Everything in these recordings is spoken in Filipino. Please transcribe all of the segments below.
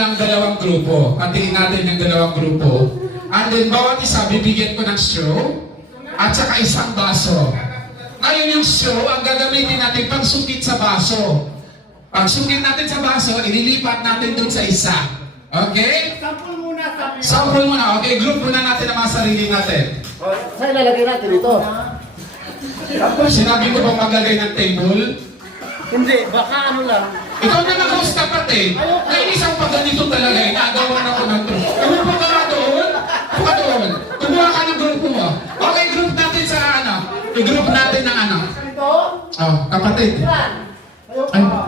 ng dalawang grupo. Patingin natin yung dalawang grupo. And then, bawat isa, bibigyan ko ng straw at saka isang baso. Ngayon yung straw, ang gagamitin natin pangsungkit sa baso. Pangsungkit natin sa baso, ililipat natin dun sa isa. Okay? Sample muna. Sample muna. Okay, group muna natin ang mga sarili natin. Saan ilalagay natin ito? Sinabi ko bang maglagay ng table? Hindi, baka ano lang. Ikaw na nag-host kapatid. Nainis ang pag ganito talaga eh. Nagawa na ko ng to. Umupo ka nga doon. Upo ka doon. Kumuha ka ng grupo mo. Okay, group natin sa ano. I-group natin ng ano. Ito? Oh, kapatid. Ay. Ayoko.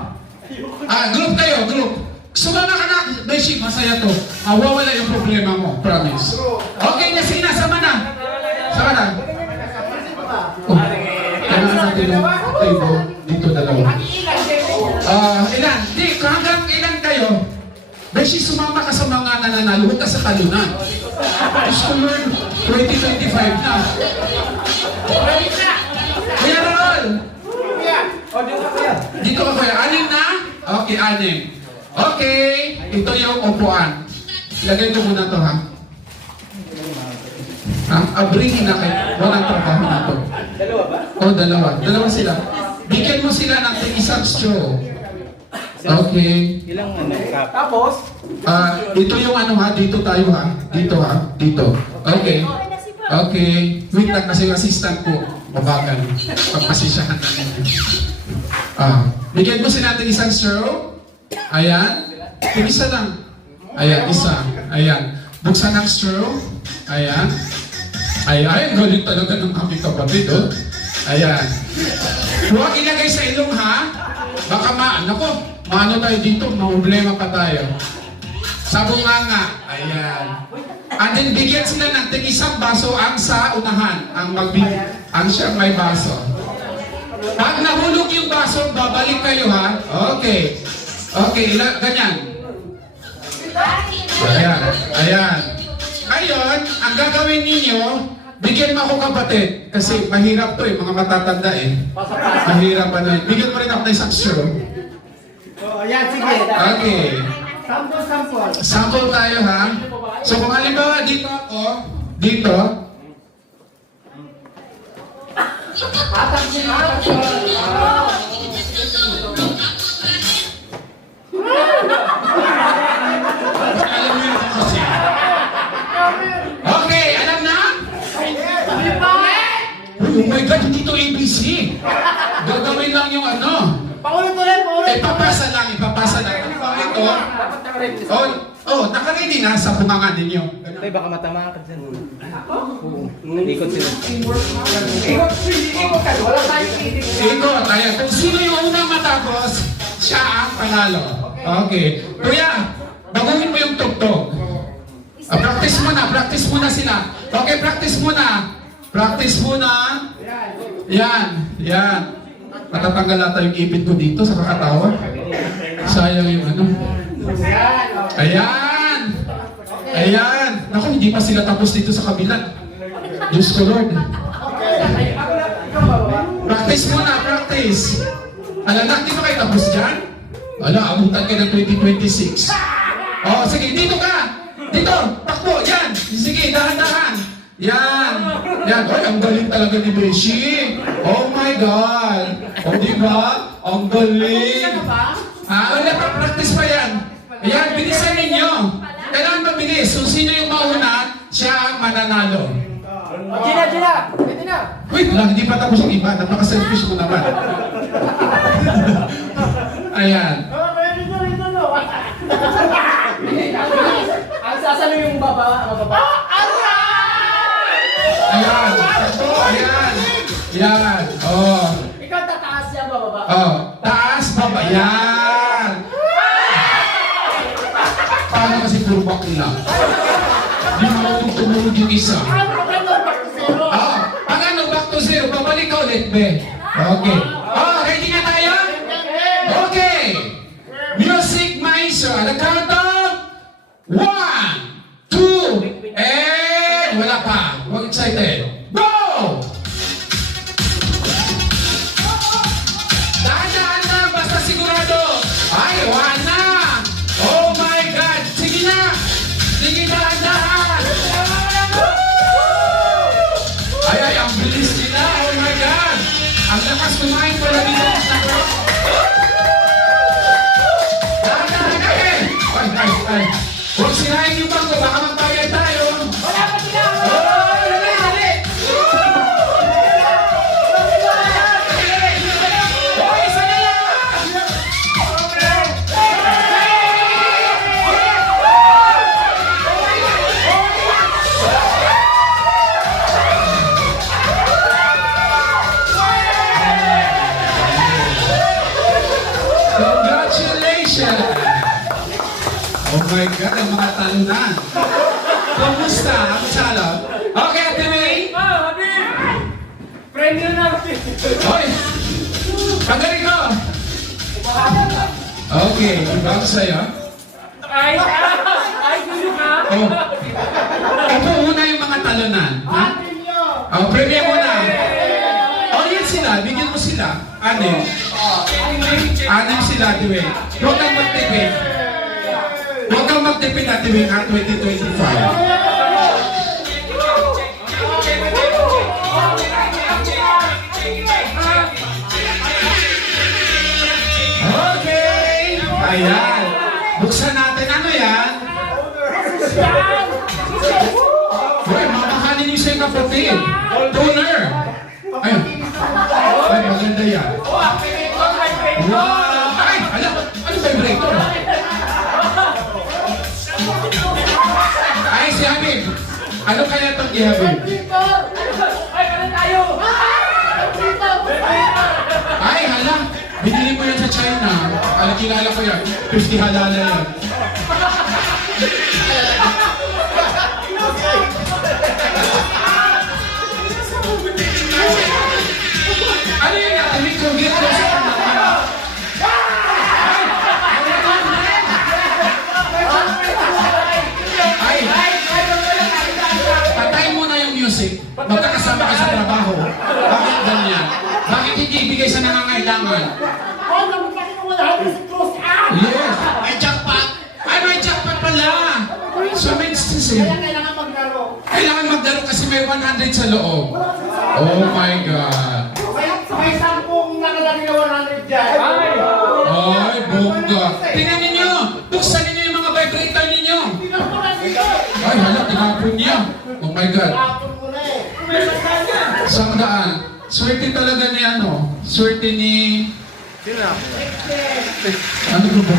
Group kayo, group. Sumama ka na. Beshi, masaya to. Wawala yung problema mo. Promise. Okay, na sige na. Sama na. Sama na. Oh, kailangan natin yung table. Dito dalawa. Ilan? Di, hanggang ilan kayo? Beshi, sumama ka sa mga nananalo. Huwag ka sa talunan. Gusto mo 2025 na. Kuya Rol! Dito ka kuya. Anim na? Okay, anim. Okay, ito yung upuan. Lagay ko muna to ha. Abringin na kayo. Walang trabaho na to. Dalawa ba? Oh, dalawa. Dalawa sila. Bigyan mo sila ng isang straw. Okay. Ilang ano? Tapos? Ito yung ano ha, dito tayo ha. Dito ha, dito. Okay. Okay. Wait lang kasi yung assistant ko. Mabagal. Pagpasisyahan natin. Bigyan mo sila natin isang straw. Ayan. Isa lang. Ayan, isa. Ayan. Buksan ang straw. Ayan. Ayan, galing talaga ng aming kapatid, oh. Ayan. Huwag ilagay sa ilong, ha? Baka nako, maano tayo dito, problema pa tayo. Sa bunganga. Ayan. And then, bigyan sila ng tig-isang baso ang sa unahan. Ang siyang may baso. Pag nahulog yung baso, babalik kayo, ha? Okay. Okay, ganyan. Ayan. Ayan. Ngayon, ang gagawin ninyo, bigyan mo ako kapatid. Kasi mahirap to eh, mga matatanda eh. Mahirap ano eh. Bigyan mo rin ako ng isang straw. Yan, sige. Okay. Sample. Sample tayo ha. So kung halimbawa dito ako, dito. Atak niya. Alam mo yun kasi. Okay, alam na? Oh my God, hindi to ABC. Gagawin lang yung ano. Paulit ulit. Ipapasa lang. Ito. Naka-ready na sa bunganga ninyo. Tay, baka matama ka dyan. Oo. Ikot sila. Ikot ka. Wala tayong itik. Ikot, ayan. Kung sino yung unang matapos, siya ang panalo. Okay. Kuya, baguhin mo yung tugtog. Practice muna sila. Okay, practice muna. Yan. Matatanggal ata yung ipit ko dito sa kakatawa. Sayang yung ano. Ayan. Naku, hindi pa sila tapos dito sa kabila. Diyos ko Lord. Practice muna. Alam na, dito kayo tapos dyan? Abutan ka ng 2026. Oh, sige, dito ka. Dito, takbo, yan. Sige, dahan-dahan. Yan. Ay, ang galing talaga ni Beshi. Oh my God. O, diba? Ang galing. Practice pa yan. Ayan, bilisan ninyo. Kailangan mabilis. So, sino yung mauna, siya ang mananalo. Gina. Pwede na. Wait lang, hindi pa tapos yung iba. Napaka-selfish mo naman. Ayan. Rito. Ang sasalo yung baba. Ayan. Oh. Ikaw tataas siya bababa. Oh. Taas, baba. Yan. Paano kasi puro bakla? Di marunong tumulog yung isa. Back to zero. Babalik ka ulit, be. Okay. Ready na tayo? Okay. Music maestro. At the count of 1, 2, and wala pa. Huwag excited. Go! Dahan-dahan na, basta sigurado. Ay, wala na. Oh my God. kumain pala dito. Ay. Huwag sirahin yung bangko, baka magbayad tayo. Wala pa sila! Oh, dali. Oh, isa na lang. Congratulations! Oh my God, ang mga talunan. Kamusta ang salab? Okay, Ate May. Friend nyo na! Hoy! Pagaling ko! Okay, iba ako sa'yo. Ay, gulo ka! Oh. Ito muna yung mga talunan. Ha? Oh, premium muna. Oh, yan sila. Bigyan mo sila. Anim. Anim sila, Ate May. Huwag kang magtipid. Huwag kang magtipid, Ate May, at 2025. Okay! Ayan. Buksan natin. Ano yan? Uy, mamahalin yung sa'yo kapatid. Toner. Ayun. Ay, maganda yan. Wow! Ay, alam. Ano vibrator? Ay, si Habib. Ano kaya itong si Habib? Ay, kanan tayo! Ay, hala. Binili mo yan sa China. Alam, kilala ko yan. 50 halala yan. Ano yun natin? May kugit ko sa kanila. Ay! Patay mo na yung music. Magkakasama ka sa trabaho. Bakit ganyan? Bakit hindi ibigay sa nangangailangan? Yes! May jackpot! Ay, may jackpot pala! So, may instance eh. Kailangan maglaro. Kailangan magdaro kasi may 100 sa loob. Oh my God! May 10 nakalagay na 100 dyan. Ay, bongga! Tingnan ninyo! Buksan ninyo yung mga vibrator ninyo! Ay, hala, tinapon niya! Oh my God! Isang daan. Swerte talaga ni ano? Swerte ni... Ano ba ba?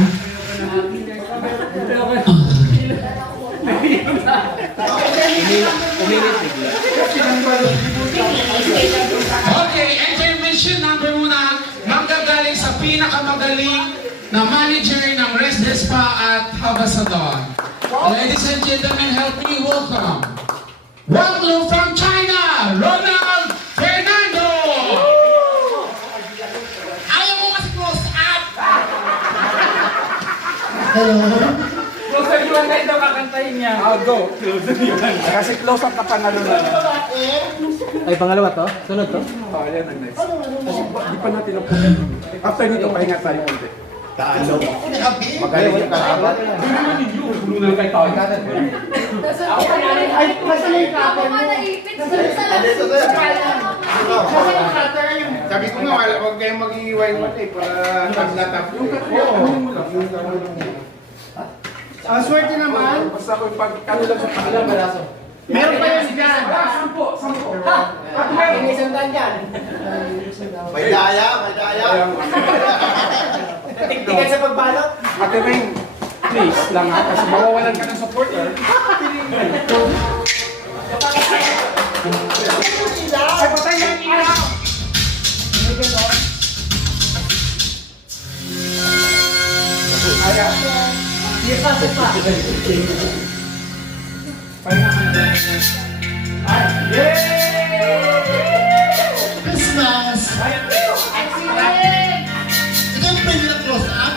Okay, intermission number muna. Manggagaling sa pinakamagaling na manager ng Restless Spa at Habassadon. Ladies and gentlemen, help me welcome Wanglu from China, Ronald Fernando! Ayaw mo kasi close up! Closer Yuan na ito kakantahin niya. Go. Kasi close up ka pangalo na. Ay, pangalawa to? Sunod to? Oh, yan ang next. Kasi di pa natin napunan. After nito, pahinga tayo konti. Taano? Magaling yung kakabat. Puno na kayo tao. Ay, nasa na yung cutter mo? Dito, sir. Nasa yung cutter yung... Sabi ko nga, huwag kayong mag-iiway-iway para tap-na-tap. Swerte naman. Basta ko yung pag-ano lang sa pangalan. Meron pa yan dyan. 10. Ha? May isang daan dyan. May daya, may daya. Tiktikan sa pagbalot. Ate Ming, please lang ha, kasi mawawalan ka ng supporter. Ay, patay na yung ilaw! Sipa. Pahinga ka na. Christmas! Ito yung pwede na close up?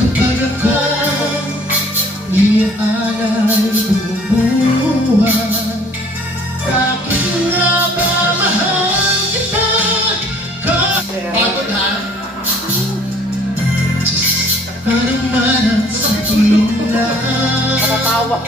Kapag ako iaalay bumubuhay, bakit nga ba mahal kita? Pagod ha? Parang manang sa tulong na. Nakatawa.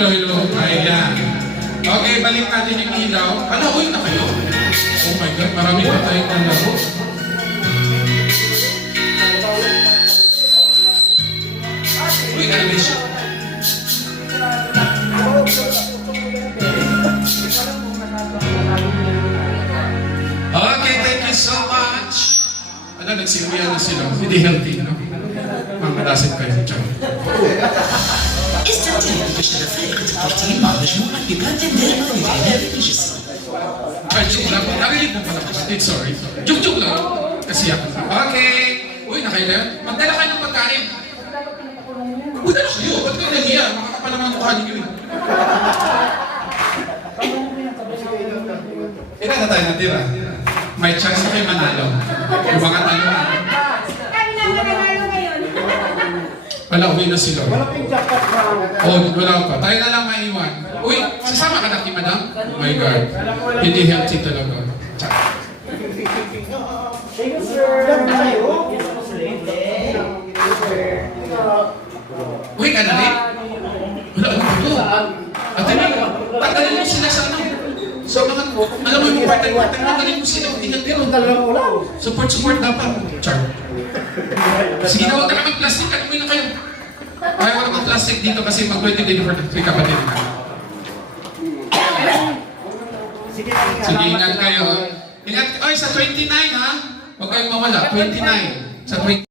Hello, hello. Ayan. Okay, balik natin yung ilaw. Ano, uy na kayo? Oh my God, marami pa tayong kalaro. Uy, animation. Okay, thank you so much. Ano, nagsimuya na sila. Hindi healthy, no? Mamalasin kayo sa tiyan. استمتع بمشاركة الترتيب مع مجموعة ببراند دائما للعناية بالجسم. Ay, joke lang. Narinig mo pala kapatid, sorry. Joke lang. Kasi ako. Okay. Uy, nakailan? Magdala kayo ng pagkain. Uy, dala kayo. Ba't kayo nahiya? Makakapal naman ang mukha ninyo eh. Ilan na tayo natira? May chance na kayo manalo. Yung mga talunan. Kami na magkanalo ngayon. Wala, uwi na sila. Malaking jackpot na. Oh, wala pa. Tayo na lang maiwan. Uy, sasama ka na kay madam? Oh my God. Hindi healthy talaga. Tsak. Uy, ka na rin? Wala ko ito. Ate May, tanggalin mo sila sa ano? So, mga, alam mo yung part-time, tanggalin mo sila. Tinagdiro. Support dapat. Char. Sige na, huwag ka na mag-plastic. Uwi na kayo. Ayaw ko na mag-plastic dito kasi mag-20 for the kapatid na. Sige, ingat kayo. Ingat, ay, sa 29 ha? Huwag kayong mawala. 29. Sa 29.